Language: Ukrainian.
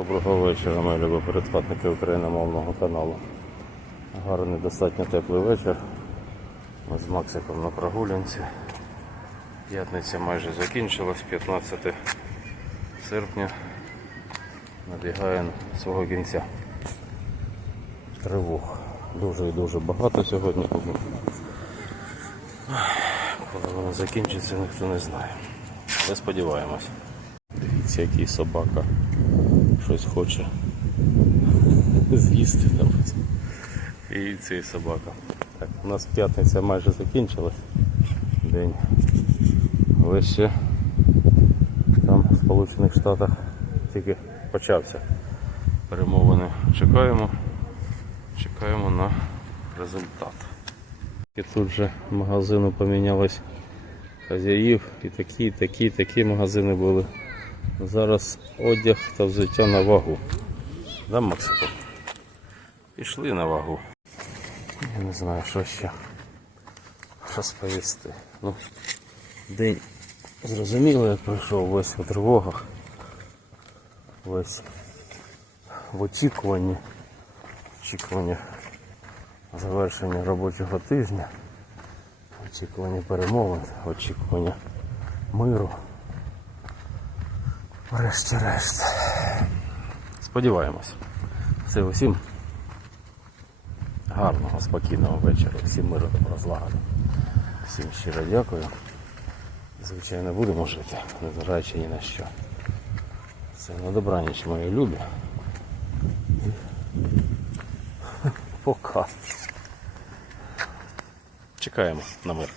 Доброго вечора, мої любі передплатники україномовного каналу. Гарний, достатньо теплий вечір. Ми з Максиком на прогулянці. П'ятниця майже закінчилась, 15 серпня. Набігає свого кінця. Тривог. Дуже і дуже багато сьогодні. Коли воно закінчиться, ніхто не знає. Але сподіваємось. Дивіться, який собака щось хоче з'їсти там. І цей собака. Так, у нас п'ятниця майже закінчилась. День. Але ще там в Сполучених Штатах тільки почався. Перемовини чекаємо. Чекаємо на результат. І тут же магазину помінялось хазяїв. І такі, і такі, і такі магазини були. Зараз одяг та взуття на вагу. Да, Максику? Пішли на вагу. Я не знаю, що ще розповісти. Ну, день зрозуміло, як пройшов весь у тривогах. Весь в очікуванні. Очікуванні завершення робочого тижня. Очікування перемовин, очікування миру. Врешті-решт. Сподіваємось. Все усім гарного, спокійного вечора, всім миру розлагоди. Всім щиро дякую. Звичайно, будемо жити, незважаючи ні на що. Це на добраніч, мої любі. Пока. Чекаємо на мир.